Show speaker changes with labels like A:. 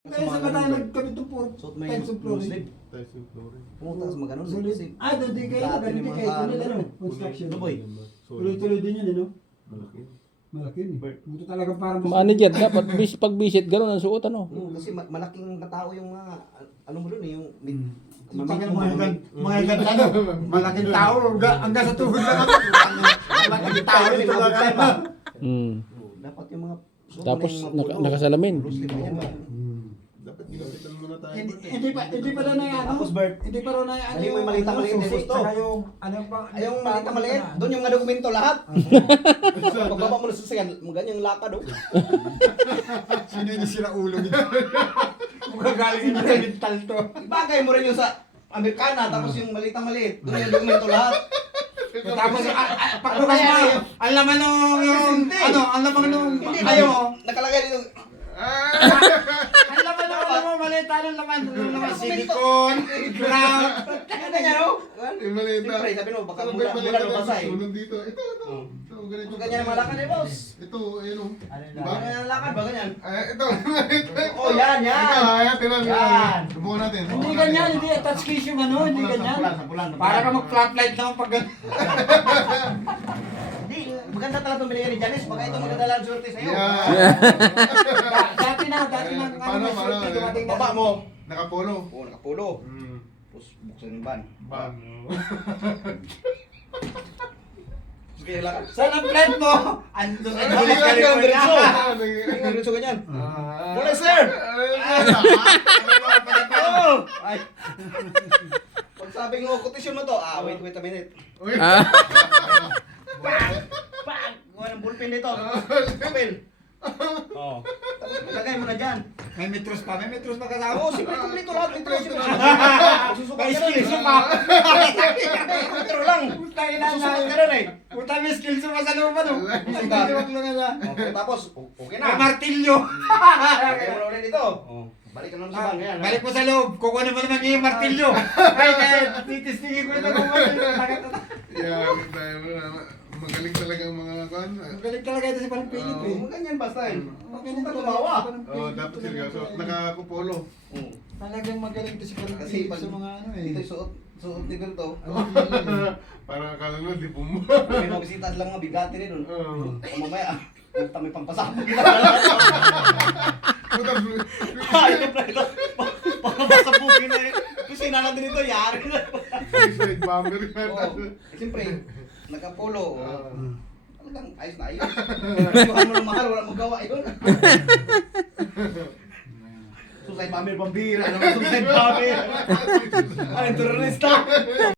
A: Kaya sa ba tayo nagkabit ng puro
B: Suot mo
A: types of
B: yung
A: flooring?
B: sleeve.
C: Tayo yung flooring.
B: Pumunta sa magano.
A: Sulit. Ah, doon din kayo.
B: Dati
A: Ganun
B: may
A: din
B: mga
A: kayo.
B: ano,
A: Tuloy ano? Construction.
B: Ano boy?
A: Tuloy-tuloy din yun, ano?
C: Malaki.
A: Malaki yun. Buto talaga parang...
D: Manager, dapat pag visit gano'n ang suot, ano?
B: Kasi malaking katao yung mga, ano mo dun eh, yung...
A: Mga higant ano? Malaking tao. Hanggang sa tuhod lang ako. Malaking tao
B: Tayo
A: dito
B: yung
A: lang.
B: ba? Dapat yung mga...
D: Tapos nakasalamin.
C: Dapat ginapitan muna tayo.
A: Hindi pa daw na yung ano?
B: Tapos Bert,
A: Hindi pa daw na yung ano?
B: Ano yung malita maliit na
A: susi,
B: gusto?
A: tsaka yung ano pa?
B: ay yung malita maliit, doon yung mga dokumento lahat. Pagbaba mo na sa sayan, ganyang lakad oh.
A: Sino yung sira ulo nito? Magagaling yung mental to.
B: Ibagay mo rin yung sa Amerikana, tapos yung malita maliit, doon yung dokumento lahat.
A: Tapos pagbukas mo, ang laman nung yung ano, ang laman nung
B: Hindi
A: ano,
B: tayo, nakalagay dito.
A: ang laman nung ano, malita nung laman silicone, ground.
B: Ano ganyan oh?
C: Yung malita.
B: Siyempre, sabi mo, baka
C: Ano ba
B: mula
C: yung malita
B: lumabasa
C: na
B: eh.
C: susunod dito? Ito. Ganito.
B: Ganyan ang malakad eh, boss.
C: Ito, ayun o. Diba?
B: Ganyan ang lakad ba, ganyan?
C: Ito, malita.
B: Oh, yan.
C: Ayan, tinan.
B: Yan.
C: Subukan natin.
A: Hindi ganyan, hindi touch case yung ano, hindi ganyan.
B: Sampulan.
A: Para ka mag-flat light naman pag
B: Hindi, maganda talaga itong binigay ni Janice, baka ito magdadala ang surte sa'yo.
C: Yeah.
A: dati na,
C: Paano, paano?
A: dumating na.
B: Baba mo.
C: Nakapolo.
B: Oo, nakapulo. Tapos buksan yung van. Sige, lakad.
A: Saan ang flat mo? Andun
B: Ay,
A: ang
B: diretso,
A: California.
B: diretso. Tingnan, diretso ganyan. Wala, sir! Oh! Ay. Pag sabing mo, kotisyon mo to. Wait a minute. Bang! Kuha ng bullpen dito. Papel. Oh. Tapos ilagay mo na dyan.
A: May metros pa kasama.
B: Oo, siyempre, kumpleto lahat. Metro Susukat
A: May
B: ka nun
A: skills
B: eh.
A: pa.
B: Metro lang.
A: Putay na
B: Susukat ka
A: na.
B: nun eh.
A: Putay may skills pa sa loob ano.
B: Susukat.
A: Hindi lang na.
B: Okay, tapos, okay
A: May
B: na.
A: martilyo.
B: Lagay mo na ulit dito. Balik ka naman sa bang. Yan.
A: Balik mo sa loob. Kukunin mo naman yung martilyo. Ay, kaya titistingin ko ito kung ano yung
C: Yeah, tayo na. Magaling talaga ang mga kan.
A: Magaling talaga ito si Parang Philip eh.
B: Ganyan basta eh.
A: Okay
B: Susukat
A: na
B: tumawa.
C: Oh, dapat seryoso. Nakakupolo.
A: Talagang magaling ito si Parang
B: Kasi
A: Philip
B: pag
A: sa mga ano eh.
B: dito suot ni Berto.
C: Parang akala mo, di mo.
B: May mga bisita silang mga bigati rin nun.
C: Oo.
B: O mamaya, puta may pampasabog kita.
C: Puta,
B: Ayun na ito. Pampasabugin na yun. Kusina natin ito, yari na.
C: suicide bomber.
B: Oo. Siyempre, nagka-polo. Talagang ayos na ayos. Tuhan mo ng mahal, wala magawa yun. Suicide bomber, pambira. Ano ba suicide bomber? Ano, terorista?